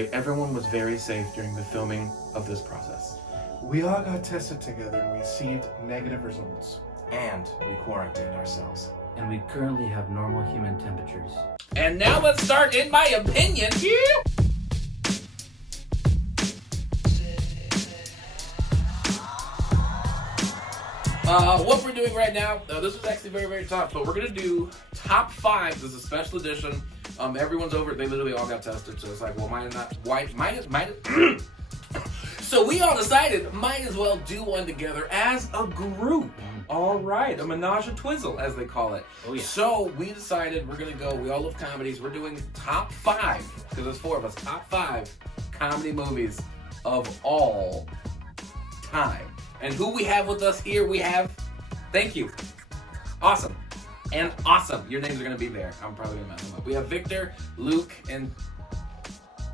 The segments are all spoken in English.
great. Everyone was very safe during the filming of this process. We all got tested together and received negative results. And we quarantined ourselves. And we currently have normal human temperatures. And now let's start, in my opinion. What we're doing right now, this was actually very, very tough, but we're going to do top 5. This is a special edition. Everyone's over, they literally all got tested, so it's like, well, So we all decided, might as well do one together as a group. All right, a menage a twizzle, as they call it. Oh, yeah. So we decided we're going to go, we all love comedies, we're doing top 5, because there's 4 of us, top 5 comedy movies of all time. And who we have with us here, we have, thank you, Awesome, and Awesome. Your names are going to be there. I'm probably going to mess them up. We have Victor, Luke, and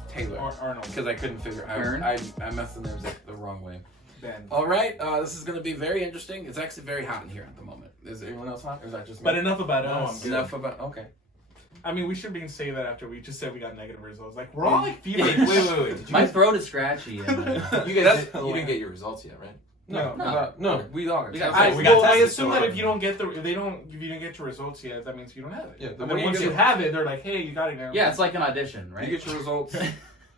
Taylor. Arnold. Because I couldn't figure Aaron? I messed the names up the wrong way. Ben. All right, this is going to be very interesting. It's actually very hot in here at the moment. Is anyone else hot, or is that just me? But enough about No, us. I'm good. Enough about, okay. I mean, we should be say that after we just said we got negative results. Like, we're all like feverish. Wait. My throat is scratchy. And, You guys didn't get your results yet, right? No, we all We got tested. tested. Well, I tested, assume so that we're- if you don't get if you didn't get your results yet, that means you don't have it. Yeah, And then once you have it, they're like, hey, you got it now. yeah, it's like an audition, right? You get your results.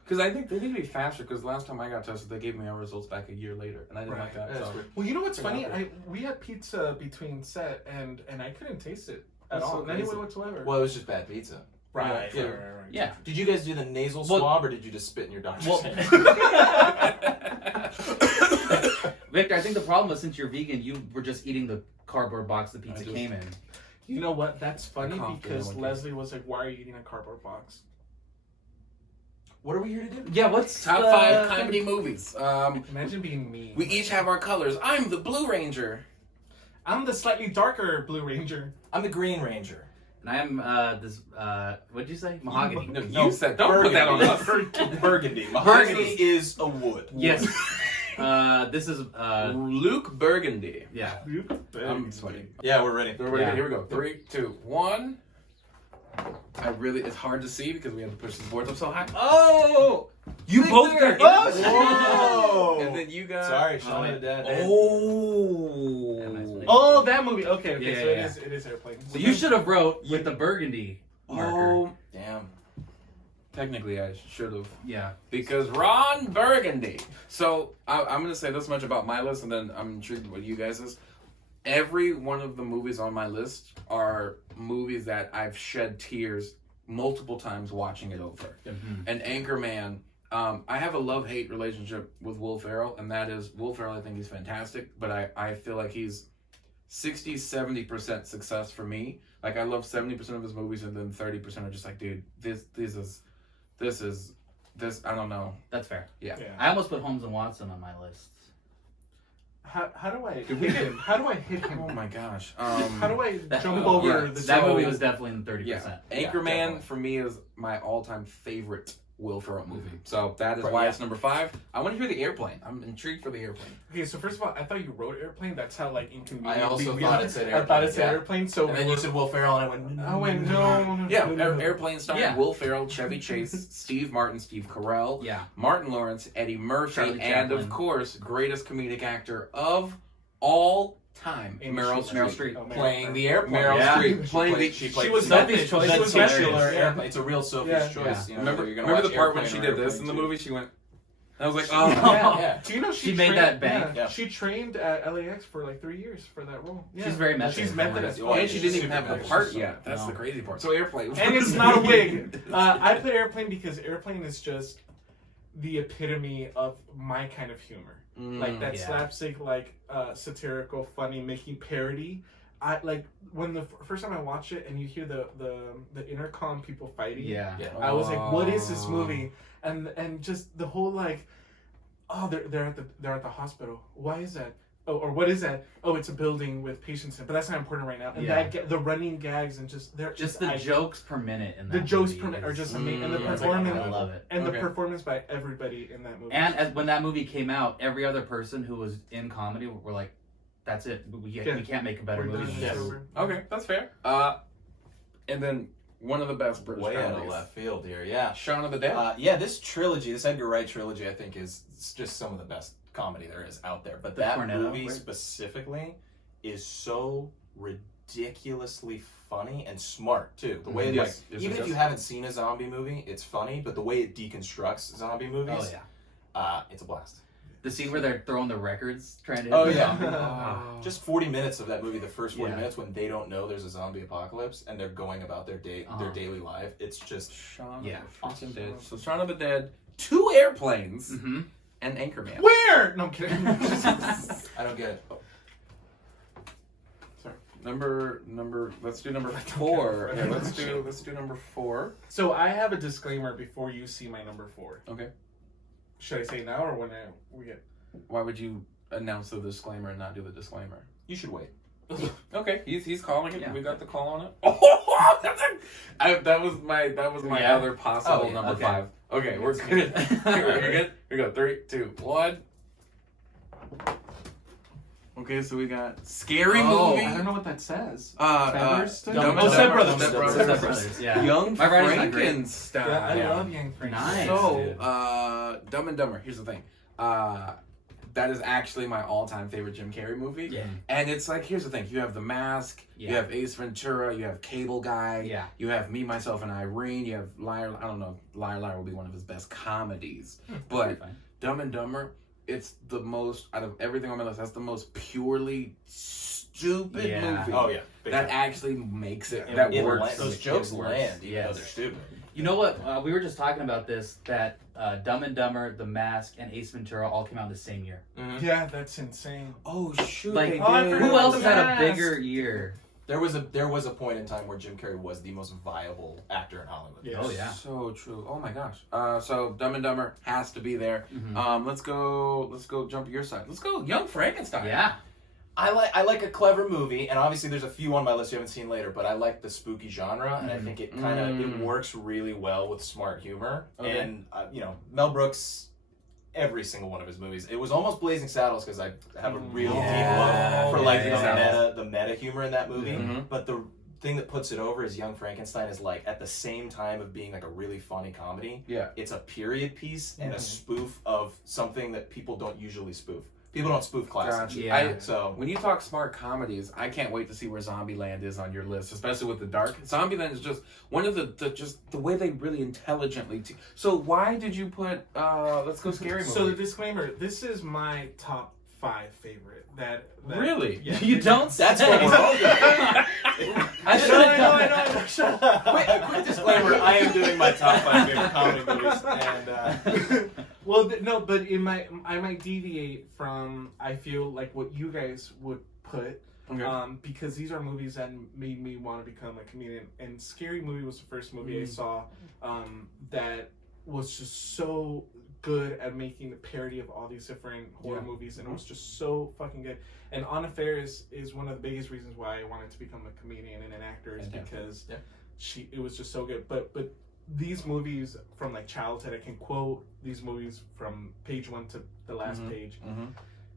Because I think they need to be faster, because last time I got tested, they gave me our results back a year later, and I didn't like that. Yeah, that's So. weird. Well, you know what's funny? Yeah. We had pizza between set, and I couldn't taste it at That's all, so in any way crazy. whatsoever. Well, it was just bad pizza. right. yeah. Yeah. Did you guys do the nasal Well- swab, or did you just spit in your doctor's Well- hand? Victor, I think the problem was since you're vegan, you were just eating the cardboard box the pizza came in. You know what? That's funny I coughed because in one Leslie was like, "Why are you eating a cardboard box?" What are we here to do? Yeah, what's Top 5 comedy movies. Imagine being me. We each have our colors. I'm the Blue Ranger. I'm the slightly darker Blue Ranger. I'm the Green Ranger. And I'm this what'd you say? Mahogany. No, You said, don't put that on us. Burgundy. Mahogany is a wood. Yes. This is Luke Burgundy. yeah. I'm sweating. Yeah, we're ready. Yeah. Here we go. 3, 2, 1. It's hard to see because we have to push the boards up so high. Oh! You both got it. Whoa! And then you got. Sorry, Shaun of the Dead. Oh. Oh, that movie. Okay. Yeah, so yeah. it is Airplane. So you should have wrote with the burgundy marker. Oh. Damn. Technically, I should have. Yeah. Because Ron Burgundy. So I'm going to say this much about my list, and then I'm intrigued what you guys is. Every one of the movies on my list are movies that I've shed tears multiple times watching it over. Mhm. And Anchorman, I have a love-hate relationship with Will Ferrell, and that is, Will Ferrell, I think he's fantastic, but I feel like he's 60-70% success for me. Like, I love 70% of his movies, and then 30% are just like, dude, this is, I don't know. That's fair. Yeah. I almost put Holmes and Watson on my list. How do I hit him? How do I hit him? Oh my gosh. How do I jump Oh, over yeah. the That toe? movie was definitely in the 30%. Yeah. Yeah, Anchorman definitely. for me is my all-time favorite Will Ferrell movie. So that is Right, why yeah. it's number 5. I want to hear the Airplane. I'm intrigued for the Airplane. Okay, so first of all, I thought you wrote Airplane. That's how like inconvenient. I also thought it said I thought it Airplane, said yeah. Airplane. So And then you said Will Ferrell, and I went. I went no. Yeah, no. Airplane starring Yeah. Will Ferrell, Chevy Chase, Steve Martin, Steve Carell, Yeah. Martin Lawrence, Eddie Murphy, Charlie and of Chaplin. course, greatest comedic actor of all time, Amy Meryl Streep. Streep. Meryl Streep. Oh, man. Playing the airplane. Meryl Yeah. Streep She playing played, the. she played She was Sophie's Sophie's Choice. Choice. That She was titular yeah. airplane. It's a real Sophie's Yeah. Choice. Yeah. You know, Remember, you're gonna remember watch the part when Airplane she or did this in the Airplane movie? She went. I was like, too. oh. Yeah, yeah. Do you know She made that bank. Yeah. She trained at LAX for like 3 years for that role. Yeah. She's very method. She's method as Yeah. fuck. And she didn't even have the Super part nice. yet. That's No. the crazy part. So Airplane. And it's not a wig. I put Airplane because Airplane is just the epitome of my kind of humor. Like that yeah. slapstick, like satirical, funny, making parody. I like when the first time I watched it and you hear the intercom people fighting. Yeah. Yeah. I was like, what is this movie? And just the whole like, oh, they're at the hospital. Why is that? Oh, or what is that? Oh, it's a building with patients in. But that's not important right now. And Yeah. the running gags and they're Just the jokes per minute in that The jokes movie per minute are is- just amazing. And the Mm, performance. I love it. And the Okay. performance by everybody in that movie. And when that movie came out, every other person who was in comedy were like, "That's it. We can't make a better We're movie done. than Yes. this." Over. Okay, that's fair. And then One of the best British Way out of comedies. left field here, yeah. Shaun of the Dead. Yeah, this trilogy, this Edgar Wright trilogy, I think is just some of the best comedy there is out there. But The that Cornetto, movie right? specifically is so ridiculously funny and smart too. The way, Mhm. Yes, like, yes, even yes, if you yes. haven't seen a zombie movie, it's funny. But the way it deconstructs zombie movies, Oh yeah. it's a blast. The scene where they're throwing the records, trying to. Oh, hit the yeah. zombie. Just 40 minutes of that movie, the first 40 Yeah. minutes when they don't know there's a zombie apocalypse and they're going about their Uh-huh. daily life. It's just Shaun Yeah. of the freaking Dead. So Shaun of the Dead, 2 airplanes, Mm-hmm. and Anchorman. Where? No, I'm kidding. I don't get it. Number. Let's do number 4. Yeah, let's do number 4. So I have a disclaimer before you see my number 4. Okay. Should I say it now or when we get? Why would you announce the disclaimer and not do the disclaimer? You should wait. Okay, he's calling it. Yeah. We got the call on it. Oh, that was my Yeah. other possible Oh, yeah. number Okay. 5. Okay, we're good. You're good. Here we go. 3, 2, 1. Okay, so we got scary movie. I don't know what that says. Feathers? Dumb Dumb Step Brothers. Step Step Brothers. Brothers, yeah. Young My writing's not great. Frankenstein. Yeah, I Yeah. love Young Frankenstein. Nice. So, dude. Dumb and Dumber. Here's the thing. That is actually my all-time favorite Jim Carrey movie. Yeah. And it's like, here's the thing. You have The Mask. You Yeah. have Ace Ventura. You have Cable Guy. Yeah. You have Me, Myself, and Irene. You have Liar. I don't know. Liar Liar will be one of his best comedies. But Fine. Dumb and Dumber, it's the most, out of everything on my list, that's the most purely stupid Yeah. movie. Oh yeah, big That time. actually makes it. It- That it works. la- those It jokes works. land even though Yes. they're stupid. You know what? We were just talking about this, that Dumb and Dumber, The Mask, and Ace Ventura all came out the same year. Yeah, that's insane. Oh, shoot. Like, they oh, I did. forgot Who about else The has had a Mask. bigger year? There was a point in time where Jim Carrey was the most viable actor in Hollywood. Yeah. Oh, yeah. So true. Oh my gosh. So Dumb and Dumber has to be there. Mhm. Let's go jump to your side. Let's go Young Frankenstein. Yeah. I like a clever movie, and obviously there's a few on my list you haven't seen later, but I like the spooky genre, and I think it kind of it works really well with smart humor. Okay. And Mel Brooks, every single one of his movies, it was almost Blazing Saddles because I have a real deep love for like Yeah. the meta humor in that movie. Mhm. But the thing that puts it over is Young Frankenstein is like at the same time of being like a really funny comedy. Yeah. It's a period piece and a spoof of something that people don't usually spoof. People don't spoof classics. Gotcha. Yeah. So When you talk smart comedies, I can't wait to see where Zombieland is on your list, especially with the dark. Zombieland is just one of the way they really intelligently. So why did you put? Let's go scary movie. So the disclaimer: this is my top 5 favorite. That Really? Yeah. You don't that's say. what we're all doing. I should have done that. I know. Shut up. Quick disclaimer: I am doing my top 5 favorite comedy movies, and Well, no, but I might deviate from. I feel like what you guys would put. Okay. Because these are movies that made me want to become a comedian. And Scary Movie was the first movie I saw that was just so good at making the parody of all these different horror movies, and it was just so fucking good. And Anna Faris is one of the biggest reasons why I wanted to become a comedian and an actor, is because it was just so good. But these movies from like childhood, I can quote these movies from page 1 to the last page.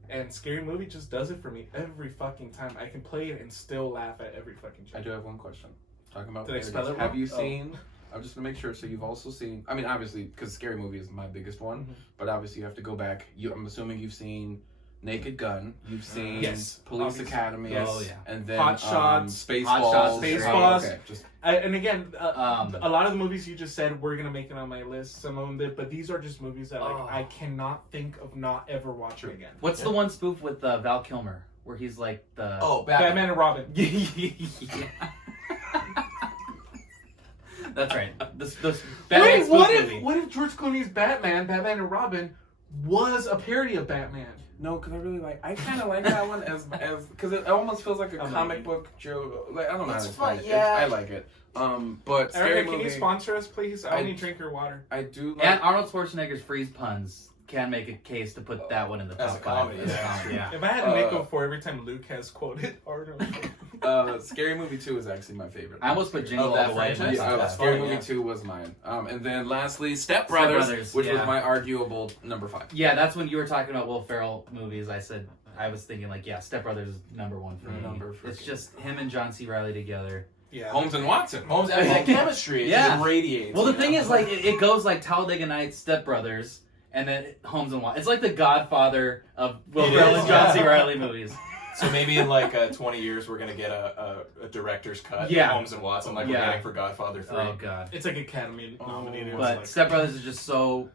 And Scary Movie just does it for me every fucking time. I can play it and still laugh at every fucking joke. I do have one question. Talking about Did I spell parodies. it Have wrong? you Oh. seen? I'm just gonna make sure. So you've also seen. I mean, obviously, because Scary Movie is my biggest one, but obviously you have to go back. I'm assuming you've seen Naked Gun. You've seen Yes, Police obviously. Academy. Yes. Oh, yeah. And then Hot Shots. Spaceballs. Hot Shots is Spaceballs. Okay, just And again, a Um, lot of the movies you just said were gonna make it on my list. Some of them did, but these are just movies that like I cannot think of not ever watching again. What's the one spoof with Val Kilmer where he's like the? Batman and Robin. Yeah. That's right. This Batman Wait, spoof movie. what if George Clooney's Batman and Robin, was a parody of Batman? no, because I really like. I kind of like that one as because it almost feels like a comic book joke. Like I don't know how to explain it. yeah. I like it. But Scary Erica, can Movie. you sponsor us, please? I only drink your water. I do. Like, And Arnold Schwarzenegger's freeze puns can make a case to put that one in the As top a 5. comedy, As a yeah. comedy, yeah. If I had a nickel for every time Luke has quoted Arnold. Scary Movie 2 is actually my favorite. I almost put Jingle Of All that the Way. in franchise? my Yeah, top that's five. Scary fine, Movie yeah. 2 was mine. And then lastly, Step Brothers, Brothers, which yeah. was my arguable number 5. Yeah, that's when you were talking about Will Ferrell movies. I was thinking like, yeah, Step Brothers is number 1 for me. Number for It's me. just him and John C. Reilly together. Yeah. Holmes and Watson. Holmes, I mean, that chemistry, Yeah. it radiates. Well, the you thing know? is, like, it goes like Talladega Nights, Step Brothers, and then Holmes and Watson. It's like the Godfather of Will It Ferrell is, and John C. yeah. Riley movies. So maybe in like 20 years we're gonna get a director's cut. Yeah. Of Holmes and Watson, like we're Yeah. getting for Godfather 3. Oh god. It's like Academy nominated. But It's Step Brothers is just so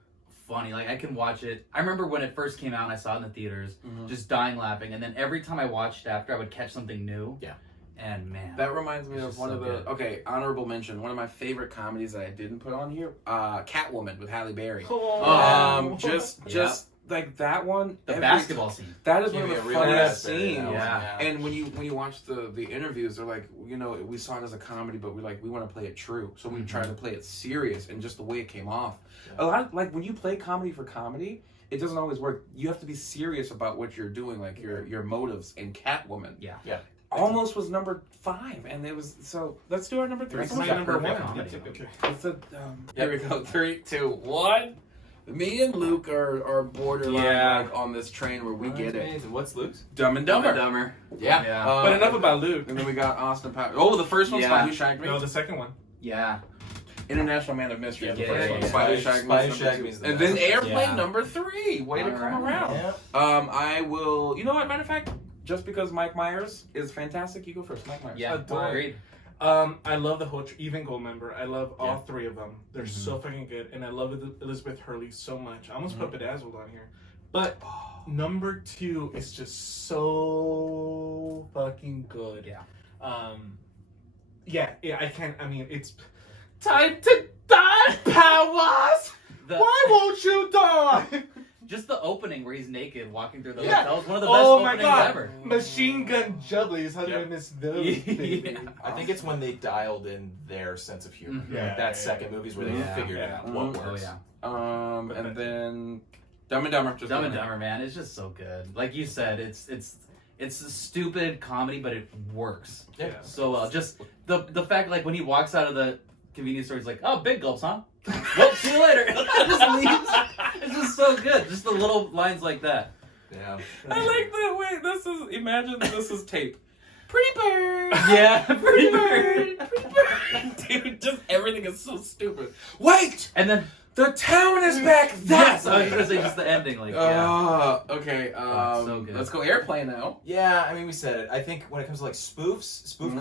funny. Like, I can watch it. I remember when it first came out and I saw it in the theaters, just dying laughing. And then every time I watched it after, I would catch something new. Yeah. And man, That reminds me It's of just one so of the good. honorable mention. One of my favorite comedies that I didn't put on here, Catwoman with Halle Berry. Oh. Just like that one. the basketball scene. That is Give one me of the a real funniest raspberry, scenes. that one, Yeah. And when you watch the interviews, they're like, we saw it as a comedy, but we want to play it true, so we try to play it serious, and just the way it came off. Yeah. A lot of, like when you play comedy for comedy, it doesn't always work. You have to be serious about what you're doing, like your motives. And Catwoman, Yeah. almost was number 5, and it was so. Let's do our number 3. That's my like number perfect 1. comedy. Okay. It's a, Here we go. 3, 2, 1. Me and Luke are borderline Yeah. like on this train where we get it. And what's Luke's? Dumb and Dumb Dumber. and Dumber. Yeah. Yeah. But enough about Luke. And then we got Austin Powers. Oh, the first one's Yeah. Spy Who Shagged Me. No, the second one. Yeah. International Man of Mystery. Yeah, the yeah, first one. yeah. Spy Who Shagged Me. Spy Who is Shagged number Me is 2. the And best. then Airplane Yeah. number 3. Way to come around. Yeah. I will. You know what? Matter of fact, just because Mike Myers is fantastic, you go first. Mike Myers. Yeah. Adore. Agreed. I love the whole even Goldmember. I love all Yeah. 3 of them. They're so fucking good, and I love Elizabeth Hurley so much. I almost put Bedazzled on here, but number 2 is just so fucking good. Yeah. Yeah. I can't. I mean, it's time to die, Powers. The- Why won't you die? Just the opening where he's naked walking through the Yeah. hotel is one of the best Oh my openings god! ever. Machine Gun Jubblies. How did I miss those? Baby? Yeah. I think it's when they dialed in their sense of humor. Mhm. Like Yeah, that yeah, second movie is where they Yeah. figured Yeah. out what Mhm. works. Oh yeah. And then Dumb and Dumber. Just Dumb and one. Dumber, man, it's just so good. Like you said, it's a stupid comedy, but it works Yeah. so well. Just the fact, like when he walks out of the convenience store, he's like, "Oh, big gulps, huh? Well, see you later." Just leaves. It's just so good. Just the little lines like that. Yeah. I like the way this is. Imagine this is tape. Pretty bird. Yeah, Pretty bird. Pretty bird. Dude, just everything is so stupid. Wait, And then the town is back. yes, I was gonna say just the ending, like yeah. Okay. Oh, so good. Let's go Airplane now. Yeah, I mean, we said it. I think when it comes to like spoof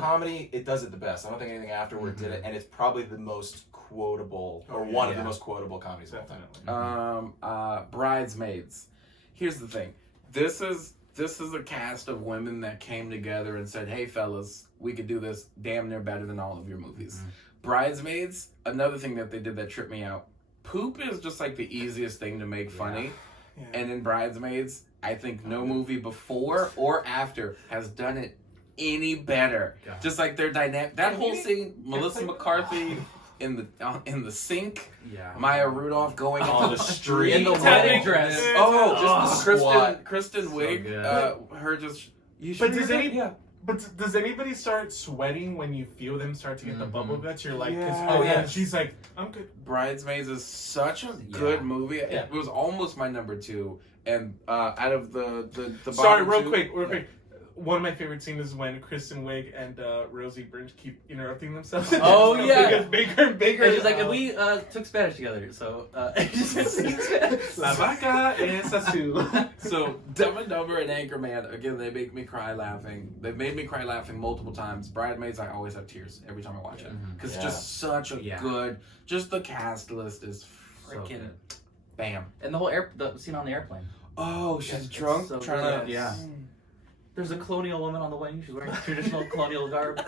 comedy, it does it the best. I don't think anything afterward did it, and it's probably the most quotable, or one of the most quotable comedies of all time. Definitely. Bridesmaids. Here's the thing. This is a cast of women that came together and said, "Hey, fellas, we could do this damn near better than all of your movies." Bridesmaids. Another thing that they did that tripped me out. Poop is just like the easiest thing to make funny. Yeah. And in Bridesmaids, I think no movie before or after has done it any better. God. Just like their dynamic. That whole Really? scene, Melissa McCarthy in the sink, Yeah. Maya Rudolph going On the street. in the Telling- wedding dress. Oh, Just the Kristen squat. Kristen Wiig, good. her just. You But sure does you're any- good? Yeah. But does anybody start sweating when you feel them start to get the bubble guts? You're like, 'cause- Yeah. oh yeah. Yeah. And she's like, I'm good. Bridesmaids is such a good movie. Yeah. It was almost my number 2, and out of the Sorry, bottom real 2 quick. One of my favorite scenes is when Kristen Wiig and Rosie Byrne keep interrupting themselves. Oh, It yeah. gets bigger and bigger. And she's like, and we took Spanish together, so La vaca es azul. So Dumb and Dumber and Anchorman, again, they make me cry laughing. They've made me cry laughing multiple times. Bridesmaids, I always have tears every time I watch it because Yeah. it's just such a Yeah. good. Just the cast list is So freaking good. bam. And the whole the scene on the airplane. Oh, Yeah, she's it's drunk, so trying good. to. Yeah. There's a colonial woman on the wing. She's wearing traditional colonial garb.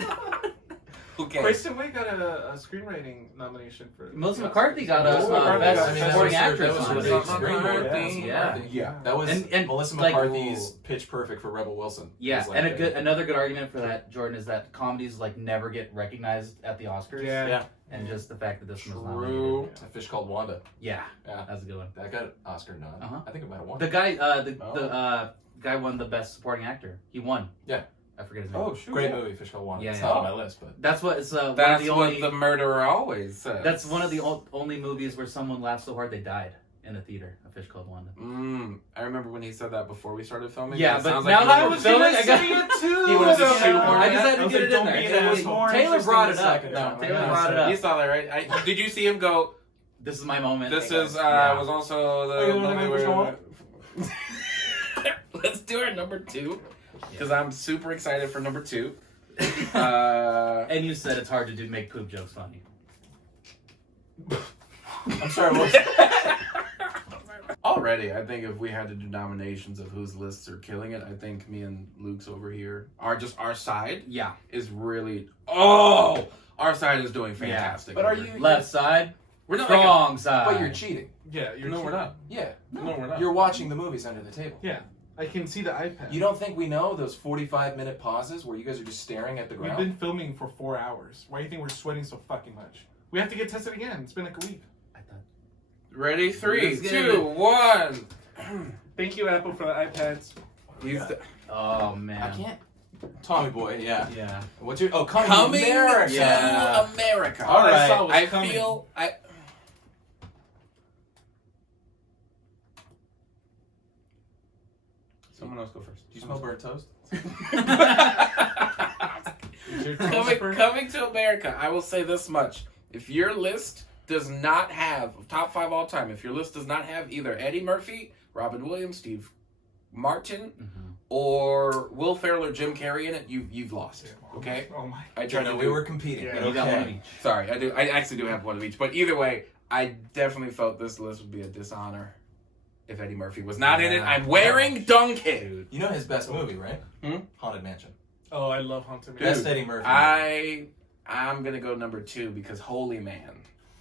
Okay. Kristen Wiig got a screenwriting nomination for. Melissa McCarthy got a Melissa McCarthy best got- I mean, that supporting was her- actress. that was her on big it. springboard. Yeah. Yeah. That was And, Melissa like- McCarthy's Pitch Perfect for Rebel Wilson. Yeah, It was like and a- another good argument for that, Jordan, is that comedies like never get recognized at the Oscars. Yeah. Yeah. And just the fact that this one was True. nominated. A Fish Called Wanda. Yeah, Yeah. that's a good one. That got an Oscar nod. Uh-huh. I think it might have won. The guy, the Oh. guy won the best supporting actor. He won. Yeah. I forget his name. Oh, shoot. Great movie, Fish Called Wanda. Yeah, It's yeah. not on my list, but That's what it's. One That's of the what only, the murderer always says. That's one of the only movies where someone laughed so hard they died in a theater. A Fish Called Wanda. I remember when he said that before we started filming. Yeah, It but sounds now like that he I was was filming, I got it too. He wanted to shoehorn I it. just had to I was get like, it in don't there. be It an was- asshole. Taylor Interesting brought it the up. second No, time. Taylor Yeah. brought it You up. saw that, right? Did you see him go? This is my moment. This is Yeah. was also the. Oh, you wanna movie go where- for Let's do our number 2 because I'm super excited for number 2. And you said it's hard to make poop jokes funny. I'm sorry. What? Already, I think if we had to do nominations of whose lists are killing it, I think me and Luke's over here are just our side Yeah. is really our side is doing fantastic. But are over you- here. Left side, We're not strong side. But you're cheating. Yeah, you're No, we're cheating. not. Yeah. No, we're not. You're watching the movies under the table. Yeah, I can see the iPad. You don't think we know those 45-minute pauses where you guys are just staring at the We've ground? been filming for 4 hours. Why do you think we're sweating so fucking much? We have to get tested again. It's been like a week. I thought. Ready? 3, Let's get 2, it. 1. Thank you, Apple, for the iPads. He's the, Oh man. I can't. Tommy Boy, yeah. Yeah. What's your... Oh, Coming coming to America. to America. All I right. saw was I coming. feel Someone else go first. Do you smell burnt toast? Is your toast burnt? coming to America. I will say this much: if your list does not have top 5 all time, if your list does not have either Eddie Murphy, Robin Williams, Steve Martin, or Will Ferrell or Jim Carrey in it, you've lost. Okay, Oh my. I tried to we do. were competing. Yeah, but You got one of okay. each. Sorry, I do. I actually do have one of each. But either way, I definitely felt this list would be a dishonor if Eddie Murphy was not in it. Yeah. I'm wearing Dunkid. You know his best movie, right? Hmm? Haunted Mansion. Oh, I love Haunted Dude, Mansion. Best Eddie Murphy. I'm gonna go number 2 because Holy Man.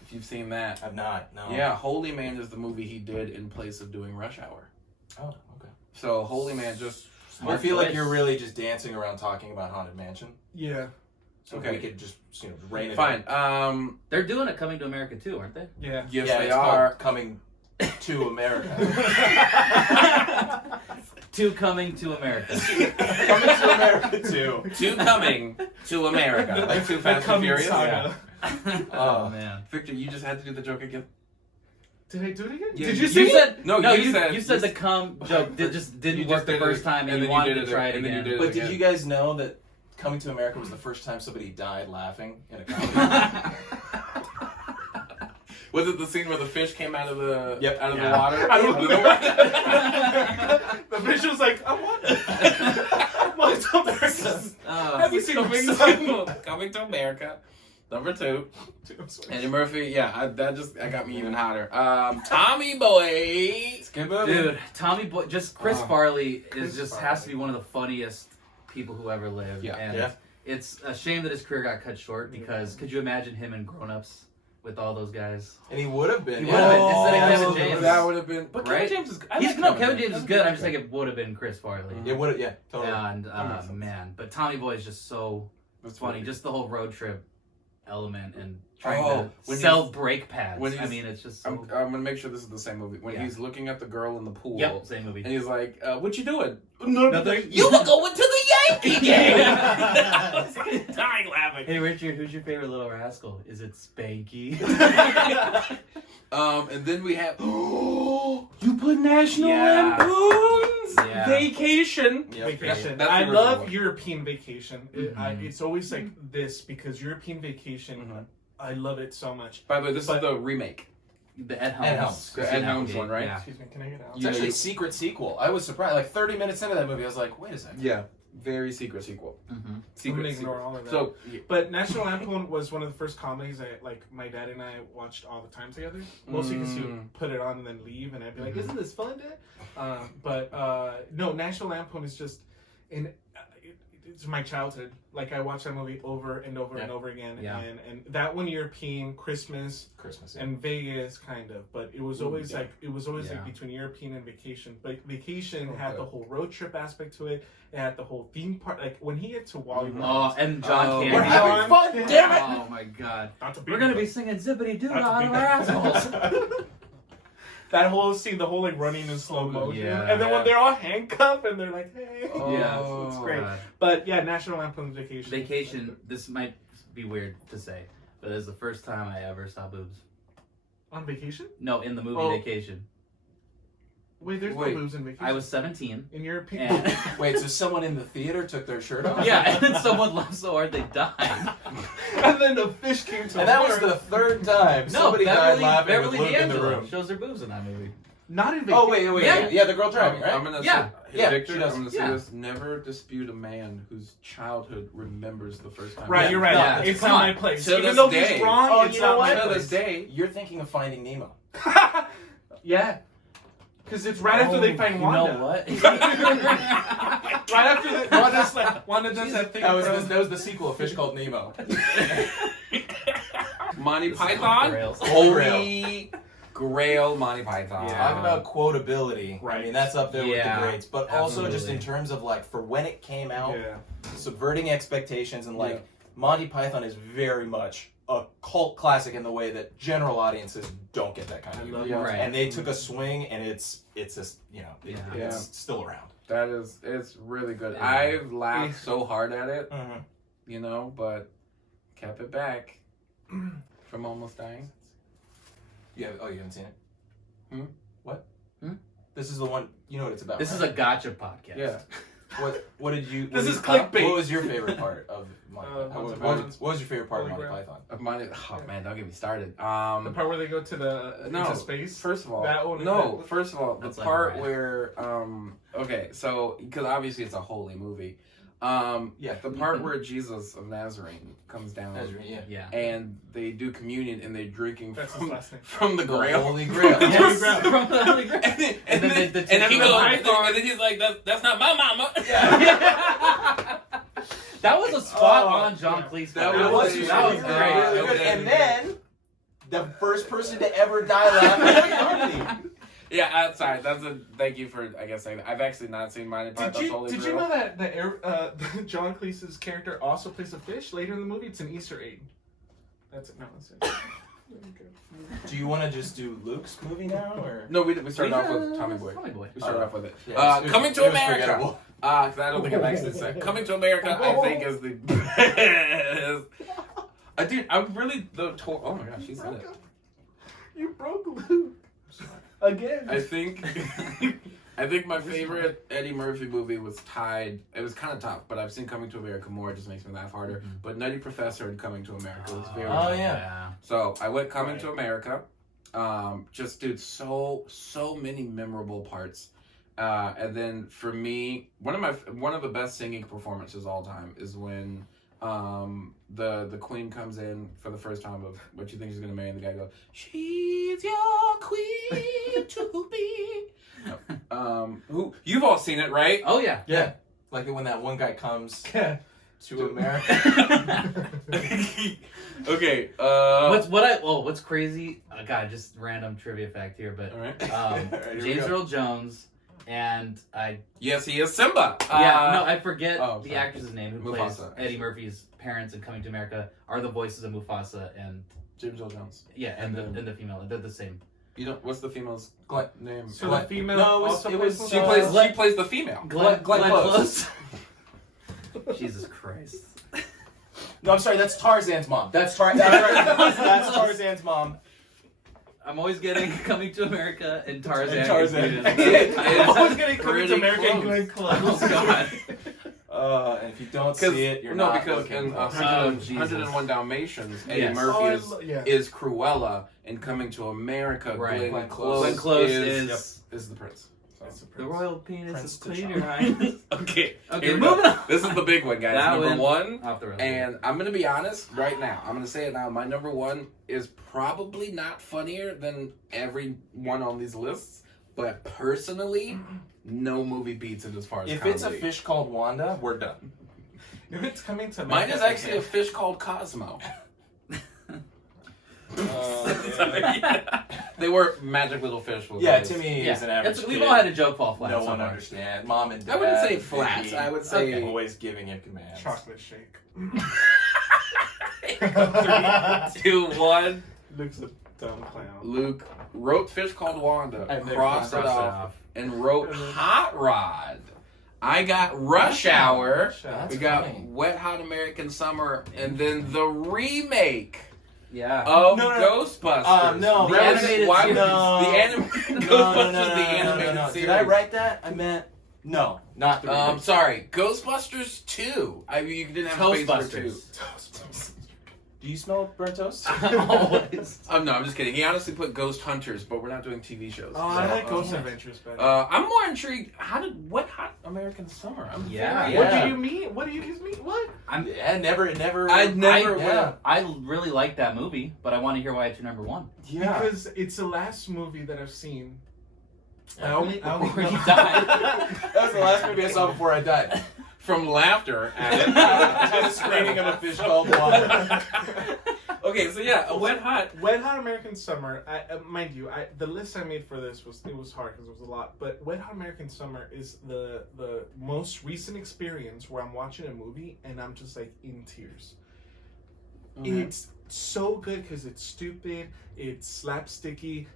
If you've seen that, I've not. No. yeah, Holy Man is the movie he did in place of doing Rush Hour. Oh, okay. So Holy Man just I feel like choice. you're really just dancing around talking about Haunted Mansion. Yeah, So Okay. we could just rein it fine. in. They're doing it Coming to America too, aren't they? yeah. Yes, yeah, they it's are. called Coming to America. Two Coming to America. Coming to America too. 2 coming to America. Like 2 The Fast and Coming Furious. Saga. Oh man. Victor, you just had to do the joke again. Did I do it again? Yeah, Did you you see You it? said No, no. you You said- said the cum joke just didn't You work just the did first it, time, and and you then you wanted did to it, try it and then you again. did But again. did you guys know that Coming to America was the first time somebody died laughing in a comedy? Was it the scene where the fish came out of the Yep. out of Yeah. the water? I don't know. The fish was like, I want it. Well, it's America. Have you seen Coming to America. Number 2. Eddie Murphy. Yeah, that got me even hotter. Tommy Boy. It's a good movie. Dude, Tommy Boy, just Chris Farley Chris has to be one of the funniest people who ever lived. Yeah. And Yeah. it's a shame that his career got cut short because could you imagine him in Grown Ups with all those guys? And he would have been. He would have been, instead of Kevin absolutely. James. That would have been. But Right? Kevin James is. Kevin James is good. I'm just saying it would have been Chris Farley. It would have, yeah, totally. And That makes sense. man, but Tommy Boy is just so That's funny. Just the whole road trip element and Oh, trying to when sell he's- brake pads. when I he's- mean, it's just so. I'm gonna make sure this is the same movie. When Yeah. he's looking at the girl in the pool. Yep, same movie. And he's like, "What you doing?" Nothing. You were going to the Yankee game. Dying laughing. Hey Richard, who's your favorite little rascal? Is it Spanky? And then we have. You put National Yeah. Lampoon's Yeah. Vacation. Yep. Vacation. That's the I original love one. European Vacation. It's always like this because European Vacation, Mhm. I love it so much. By the way, this is But- the remake. The Ed Helms. Ed Helms. The Ed Helms one, right? Yeah. Excuse me, can I get out? It's Yeah, actually you- a secret sequel. I was surprised. Like 30 minutes into that movie, I was like, wait a second. Yeah. Very secret sequel. Mm-hmm. I'm Secret gonna sequel. ignore all of that. So, But National Lampoon was one of the first comedies my dad and I watched all the time together. Mostly because he would put it on and then leave, and I'd be like, "Isn't this fun, Dad?" No, National Lampoon is just it's my childhood. Like I watched that movie over and over and over again, Yeah. and that one European Christmas Christmas. Yeah. and Vegas kind of, but it was always yeah. like between European and Vacation. But Vacation had the whole road trip aspect to it. It had the whole theme park. Like when he gets to Wally Mhm. World, Oh, and John Oh, Candy. We're having fun, damn it! Oh my god. not to be We're gonna be singing zippity doo Not to out be of our assholes. that whole scene, the whole like running in slow motion, Yeah. and then when they're all handcuffed and they're like, "Hey," Oh, it's great. God. But yeah, National Lampoon's Vacation. Vacation. This might be weird to say, but it's the first time I ever saw boobs. On vacation? No, in the movie Oh. Vacation. Wait, there's Wait. no boobs in Mickey's. I was 17. In your opinion. And, Wait, so someone in the theater took their shirt off? yeah, and then someone laughed so hard they died. And then the fish came to And that was Earth. the third time No, somebody died laughing Beverly with Luke in the D'Angelo room. shows her boobs in that movie. Not in Oh, wait. Yeah. Yeah, the girl driving, right? I'm gonna Yeah. say, Yeah, Victor, she does. I'm gonna say Yeah. this: never dispute a man whose childhood remembers the first time. Right, he- you're right. Yeah. It's Come not on. my place. To Even this though day. he's wrong, Oh, it's you know not what? my To place. this day, You're thinking of Finding Nemo. Yeah. Because it's right after they find Wanda. You know what? Right after Wanda does that thing. That from- was the sequel, A Fish Called Nemo. Monty This is off the Python, rails. Holy Grail Monty Python. Yeah. Talk about quotability. Right. I mean, that's up there with Yeah, the greats. But also just absolutely. in terms of like, for when it came out, Yeah. subverting expectations and like, Yeah. Monty Python is very much a cult classic in the way that general audiences don't get that kind of I humor. love Yeah. that. Right. And they took a swing, and it's just Yeah. it's still around. That is, it's really good. Yeah. I've laughed so hard at it, Mm-hmm. you know, but kept it back from almost dying. Yeah. Oh, you haven't seen it? Hmm? What? Hmm? This is the one. You know what it's about. This is right? a gotcha podcast. Yeah. What did you? This what is did- clickbait. What was your favorite part of Monty? Once Python? Upon What was your favorite part of Holy Monty Grail. Python? Of Monty, oh man, don't get me started. The part where they go to the No, into space. First of all, That one- no. First of all, the That's like part right. where okay, so because obviously it's a holy movie. Yeah. The part where Jesus of Nazarene comes down Yeah. Yeah. and they do communion and they're drinking That's his from, last name. from the The Grail. Holy Grail. Yes. Grail. From the Holy Grail. And then, And then and the then he tequila goes, Python. and then he's like, "That's not my mama." That was a spot Oh, on John yeah. Cleese. That part. was that was really great. Really good. Okay. And then the first person to ever die laughing. Yeah, outside. That's a thank you for I guess saying that. I've actually not seen Monty Python's Holy Did Grail. you know that John Cleese's character also plays a fish later in the movie? It's an Easter egg. That's it. No, that's it. Do you want to just do Luke's movie now, or? No, we started off with Tommy Boy. Tommy Boy. We started off with it. Yeah, it was- Coming to it was America. forgettable. 'Cause I don't think it makes any sense. Coming to America, I think is the best. Dude, I'm really the. Oh my gosh, she's in it. You broke Luke again. I think. I think my favorite Eddie Murphy movie was tied. It was kind of tough, but I've seen Coming to America more. It just makes me laugh harder. But Nutty Professor and Coming to America was very. Oh, tough. yeah. So I went Coming to America. Just dude, so many memorable parts. And then for me, one of the best singing performances all time is when the queen comes in for the first time of what you think she's gonna marry, and the guy goes, "She's your queen to be." Who you've all seen it, right? Oh yeah. Yeah. Like when that one guy comes Yeah. to America. Okay. What's crazy? God, just random trivia fact here, but All right. Alright, here we James go. Earl Jones and Yes, he is Simba. I forget oh, the sorry. actress's name who plays Mufasa. Eddie Murphy's parents in Coming to America are the voices of Mufasa and James Earl Jones. and And the female. They're the same. You know what's the female's Glenn. name? So Glenn. the female No, it was- also it was- plays She Mufasa? plays the female. Glenn Close. Jesus Christ. No, I'm sorry. That's Tarzan's mom. That's Tarzan's mom. I'm always getting Coming to America and Tarzan. And Tarzan. confused. I'm always getting Coming Pretty to America and close. Glenn Close. Oh god. And if you don't see it, you're no, not because looking in close. 101 Dalmatians, Eddie Yes. Murphy Oh, yeah. is Cruella, and Coming to America, Right. Glenn Glenn Close, Close is the prince. That's the The prince. royal penis Prince is to clean, Charles. your highness. Okay, Okay, here we go. moving on. This is the big one, guys. That Number went one, Off the rails. and I'm gonna be honest right now. I'm gonna say it now. My number one is probably not funnier than every one on these lists, but personally, no movie beats it as far as If comedy. it's a fish called Wanda, we're done. If it's Coming to Mine America, is actually a fish called Cosmo. They were magic little fish. was Yeah, what it to is. me, Yeah, is an average it's- we've kid. all had a joke fall flat. No so one far. understands. Mom and dad. I wouldn't say Vicky, flats. I would say always giving him commands. chocolate shake. 3, 2, 1. Luke's a dumb clown. Luke wrote fish called Wanda, And then crossed it crossed it off, and wrote Hot Rod. I got Rush Hour. That's We got funny. Wet Hot American Summer, and then the remake Yeah. of No, no, Ghostbusters. no, The that was- animated why series. would- No. the animated Ghostbusters, the animated series. Did I write that? I meant no, not the remake. Sorry, Ghostbusters 2. You didn't have space for 2. Toastbusters. Do you smell burnt toast? Always. No, I'm just kidding. He honestly put Ghost Hunters, but we're not doing TV shows. Oh, I So, like Ghost Adventures better. I'm more intrigued. What Hot American Summer? I'm Yeah. very- What do you mean? What do you guys mean? What? Yeah, never. I'd never. Yeah. I really like that movie, but I want to hear why it's your number one. Yeah. Because it's the last movie that I've seen. I only Before you know- died. That was the last movie I saw before I died. From laughter at it. To the screening of A Fish Called Wanda. Okay, so yeah, a Wet Hot. Wet Hot American Summer. Mind you, the list I made for this was hard because it was a lot. But Wet Hot American Summer is the most recent experience where I'm watching a movie and I'm just like in tears. It's so good because it's stupid, it's slapsticky.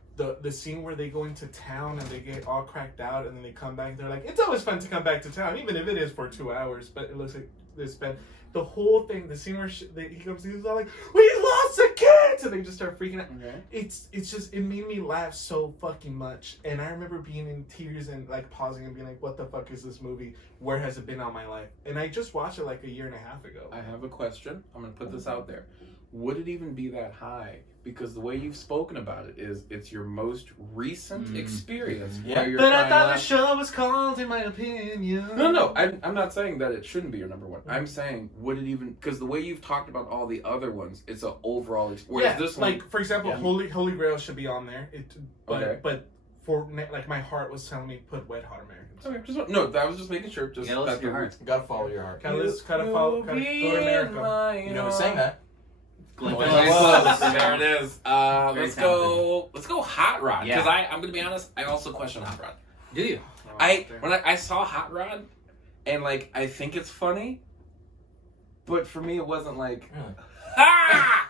The scene where they go into town and they get all cracked out and then they come back, they're like, it's always fun to come back to town, even if it is for 2 hours, but it looks like they spent the whole thing, the scene where he comes, he's all like, we lost the kids, and they just start freaking out. Okay. It's just, it made me laugh so fucking much, and I remember being in tears and like pausing and being like, what the fuck is this movie? Where has it been all my life? And I just watched it like a year and a half ago. I have a question. I'm going to put this out there. Would it even be that high? Because the way you've spoken about it is it's your most recent experience. Yeah. Where you're But I crying thought the laugh. show was called, in my opinion. No, I'm not saying that it shouldn't be your number one. I'm saying, would it even... Because the way you've talked about all the other ones, it's an overall experience. Yeah, Whereas this one... like, for example, Yeah. Holy Grail should be on there. Okay. But for, like, my heart was telling me put Wet Hot Americans. Okay, no, I was just making sure. Just Yeah, listen to your heart. Gotta follow your heart. Gotta follow, gotta go to America. You know who sang that? Glenn Glenn Close. Close. There it is. Let's go Hot Rod. Yeah. Because I'm gonna be honest, I also question Hot Rod. Do you? When I saw Hot Rod, and like I think it's funny, but for me it wasn't like ah!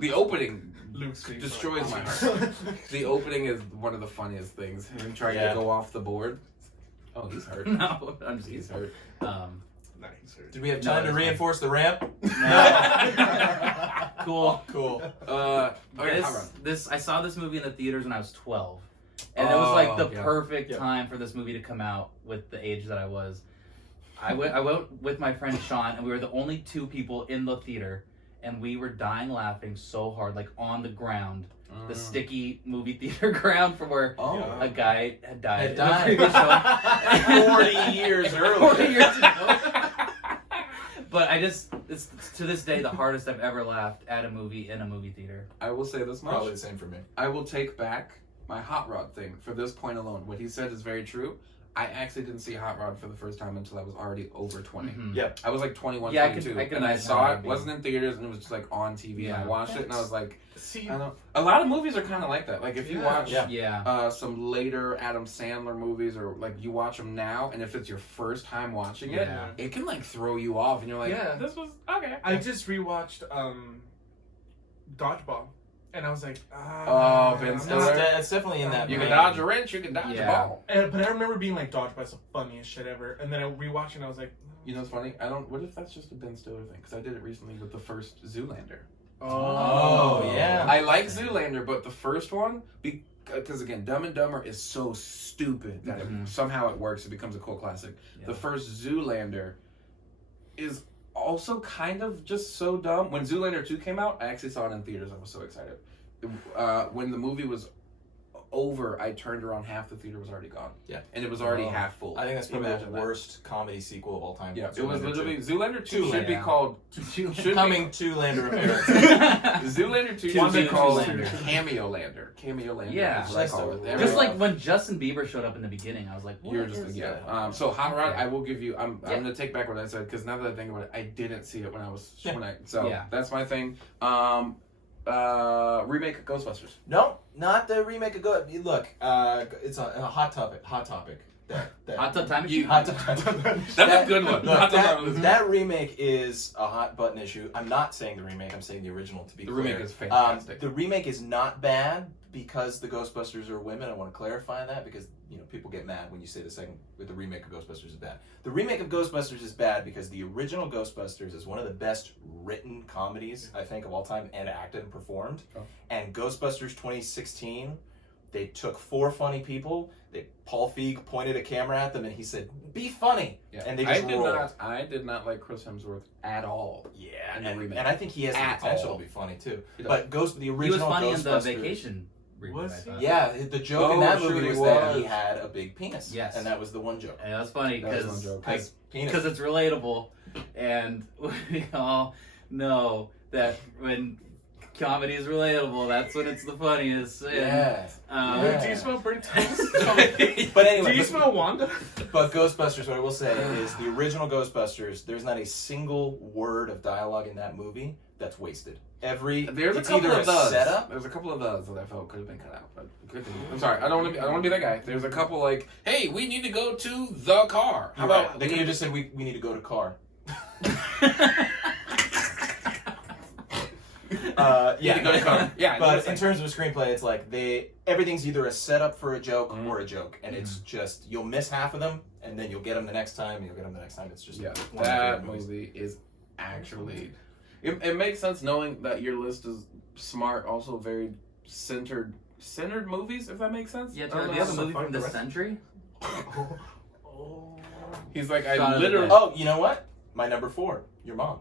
The opening Luke screams destroys like, my "Oh heart. The opening is one of the funniest things. Him trying Yeah. to go off the board. Oh, he's hurt. No, I'm just He's hurt. Nice. Did we have No, time to that's fine. reinforce the ramp? Cool. Cool. Okay, Hot Rod. I saw this movie in the theaters when I was 12. And it was like the yeah. perfect Yeah. time for this movie to come out with the age that I was. I went with my friend Sean, and we were the only two people in the theater, and we were dying laughing so hard, like on the ground, the sticky movie theater ground from where a guy had died. Had in the previous show. 40 years 40 earlier. years ago. But it's to this day the hardest I've ever laughed at a movie in a movie theater. I will say this much. Probably the same for me. I will take back my Hot Rod thing for this point alone. What he said is very true. I actually didn't see Hot Rod for the first time until I was already over 20. Mhm. Yep. I was like 21, Yeah, I 22. can and I imagine saw how it, that'd be. wasn't in theaters, and it was just like on TV, and I Yeah. watched it, and I was like, See, I don't. A lot of movies are kind of like that. Like if you Yeah. watch Yeah. Yeah. some later Adam Sandler movies, or like you watch them now, and if it's your first time watching it, Yeah. it can like throw you off, and you're like, Yeah. this was okay. I just rewatched Dodgeball, and I was like, Oh, Ben I'm Stiller. not- It's definitely in that. You vein. can dodge a wrench, you can dodge Yeah. a ball. But I remember being like, Dodgeball's the funniest shit ever. And then I rewatched it and I was like, You know what's funny? What if that's just a Ben Stiller thing? Because I did it recently with the first Zoolander. Oh, yeah. I like Zoolander, but the first one, because again, Dumb and Dumber is so stupid that somehow it works. It becomes a cult classic. Yeah. The first Zoolander is also kind of just so dumb. When Zoolander 2 came out, I actually saw it in theaters. I was so excited. When the movie was over, I turned around, half the theater was already gone. Yeah. And it was already half full. I think that's probably Imagine the that. worst comedy sequel of all time. Yeah, it was Zoolander literally 2. Zoolander 2 should be Yeah. called Coming to Lander of Paradise. Zoolander 2 Wanda should be called Zoolander. Cameo Lander. Cameo Lander. Yeah. is what I call it. Just like when Justin Bieber showed up in the beginning, I was like, what You're just is yeah. that? So Hot Rod, Okay. I will give you. I'm Yeah. gonna take back what I said because now that I think about it, I didn't see it when I was Yeah. Yeah. that's my thing. Remake Ghostbusters. No, not the remake of Go. Look, it's a hot topic. Hot topic. Hot Tub Time Machine. Hot Tub That's a good one. Hot Tub Time Machine. that remake is a hot button issue. I'm not saying the remake. I'm saying the original. To be The clear, remake is fantastic. The remake is not bad because the Ghostbusters are women. I want to clarify that because people get mad when you say the remake of Ghostbusters is bad. The remake of Ghostbusters is bad because the original Ghostbusters is one of the best written comedies I think of all time and acted and performed. Oh. And Ghostbusters 2016, they took 4 funny people. Paul Feig pointed a camera at them and he said, "Be funny," and they just rolled. I did not like Chris Hemsworth at all. Yeah, in the remake. and I think he has the At potential all. to be funny too. He does. But the original He was funny Ghostbusters, in the Vacation remake. Was I he? thought. Yeah, the joke in Oh, that sure movie he was that was. he had a big penis. Yes. And that was the one joke. And that was funny That was one because joke. Penis. it's relatable, and we all know that when comedy is relatable, that's when it's the funniest. And, Yeah. Do you smell burnt toast? But anyway, Do you smell Wanda? But Ghostbusters, what I will say is the original Ghostbusters, there's not a single word of dialogue in that movie that's wasted. There's a it's couple either of those. setup. There's a couple of those that I felt could have been cut out. But good thing. I'm sorry. I don't want to be that guy. There's a couple like, hey, we need to go to the car. How about they could have just said we need to go to car. Yeah, go to car. Yeah, but in terms of screenplay, it's like everything's either a setup for a joke or a joke, and it's just you'll miss half of them, and then you'll get them the next time, and you'll get them the next time. It's just yeah, one of my that favorite movies. movie is actually. It makes sense knowing that your list is smart, also very centered movies. If that makes sense. Yeah, I don't do know you have a how to- movie from this century? He's like, Shot I of the literally. day. Oh, you know what? My number 4, your mom.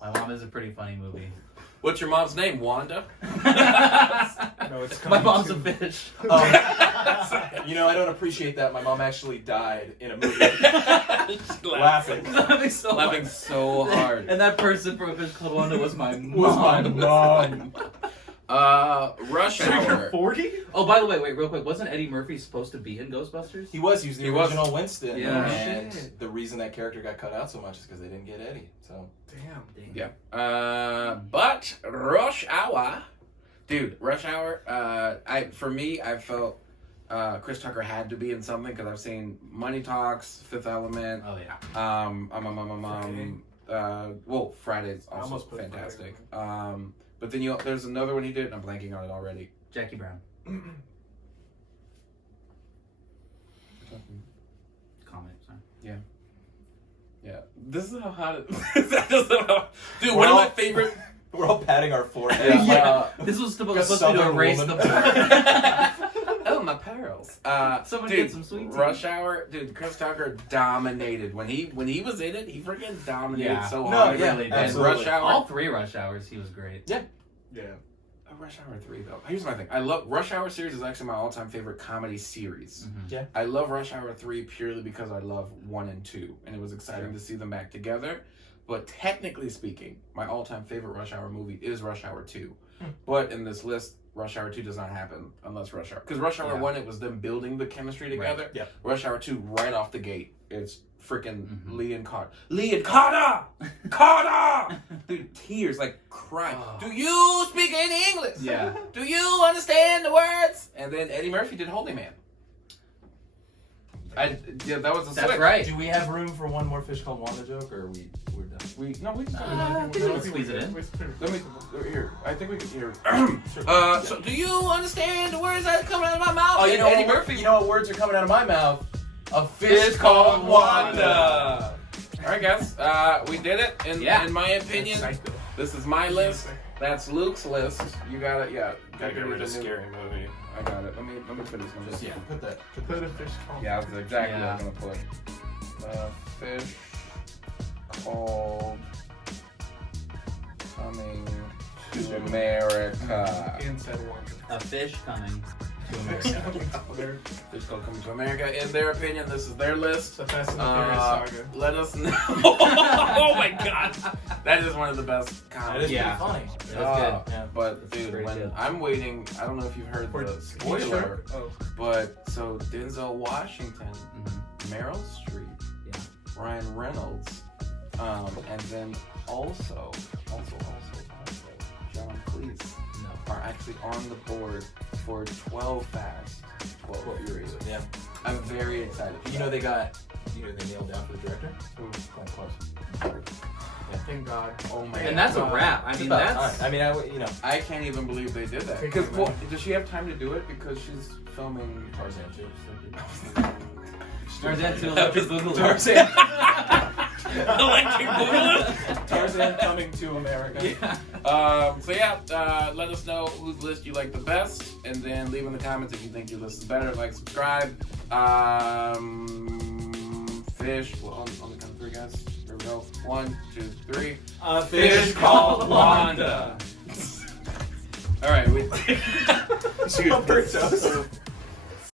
My Mom is a pretty funny movie. What's your mom's name? Wanda. No, it's My coming mom's soon. a fish. I don't appreciate that. My mom actually died in a movie. Laughing. Laughing so Laughing hard. so hard. And that person from a fish called Wanda was my mom. Was my mom. Rush Hour. 40? Oh, by the way, wait, real quick. Wasn't Eddie Murphy supposed to be in Ghostbusters? He was the He was. original Winston. Yeah. And Shit. the reason that character got cut out so much is because they didn't get Eddie. So Damn. Yeah. But Rush Hour, dude, Rush Hour. I felt Chris Tucker had to be in something because I've seen Money Talks, Fifth Element. Oh, yeah. Well, Friday's I also almost put fantastic. Friday. But then there's another one he did, and I'm blanking on it already. Jackie Brown. Comment, sorry. Yeah, this is how hot it. Dude, We're one of all- my favorite. we're all patting our foreheads. Yeah. This was supposed Because to be to Southern erase woman. the Oh, my pearls. Someone dude, get some sweet tea. Rush Hour, dude. Chris Tucker dominated when he was in it. He freaking dominated Yeah. so No, hard. yeah, really did. And absolutely. Rush Hour. All 3 Rush Hours, he was great. Yeah. Rush Hour 3 though. Here's my thing. I love Rush Hour series is actually my all-time favorite comedy series. Mhm. I love Rush Hour 3 purely because I love 1 and 2, and it was exciting to see them back together. But technically speaking, my all-time favorite Rush Hour movie is Rush Hour 2. But in this list, Rush Hour 2 does not happen unless Rush Hour. Because Rush Hour 1, it was them building the chemistry together. Right. Yep. Rush Hour 2, right off the gate, it's freaking Mhm. Lee and Carter. Lee and Carter! Carter! Dude, tears, like crying. Oh. Do you speak any English? Yeah. Do you understand the words? And then Eddie Murphy did Holy Man. That was a That's switch. right. Do we have room for one more fish called Wanda joke, or we're done? We I think we can squeeze it in. let me here. I think we can hear. So do you understand the words that are coming out of my mouth? Oh, And Eddie Murphy. You know what words are coming out of my mouth? A Fish called Wanda. All right, guys. We did it. In my opinion, this is my list. That's Luke's list. You got it. Yeah. Gotta get rid of scary movie. I got it. Let me put this one. Just put that. Put a fish called. Yeah, that's exactly Yeah. what I'm gonna put. Fish called coming to America. Inside Wanda. A fish coming to America. Fish called coming to America. In their opinion, this is their list. The Fast and the Furious saga. Let us know. Oh my god, that is one of the best That comedies. is Yeah. pretty funny. That's good. Yeah. But That's dude, pretty when good. I'm waiting, I don't know if you've heard For the spoiler, Oh. but so Denzel Washington, Mhm. Meryl Streep, Yeah. Ryan Reynolds, and then also John Cleese, No. are actually on the board for 12 Fast, 12 Furious. Yeah. I'm very excited. You know they nailed down for the director? Who? Glenn Close. Thank God. Oh my And that's a God. wrap. I It's mean, about that's. time. I mean, I can't even believe they did that. Take Because it, well, man. does she have time to do it? Because she's filming Tarzan too. Tarzan 2 Electric Boogaloo. Tarzan. Electric Boogaloo? Tarzan coming to America. Yeah. So yeah, let us know whose list you like the best, and then leave in the comments if you think your list is better. Like, subscribe. Fish. Well, on the count of three, guys. Here we go. 1, 2, 3. Fish called Wanda. All right. Alberto's.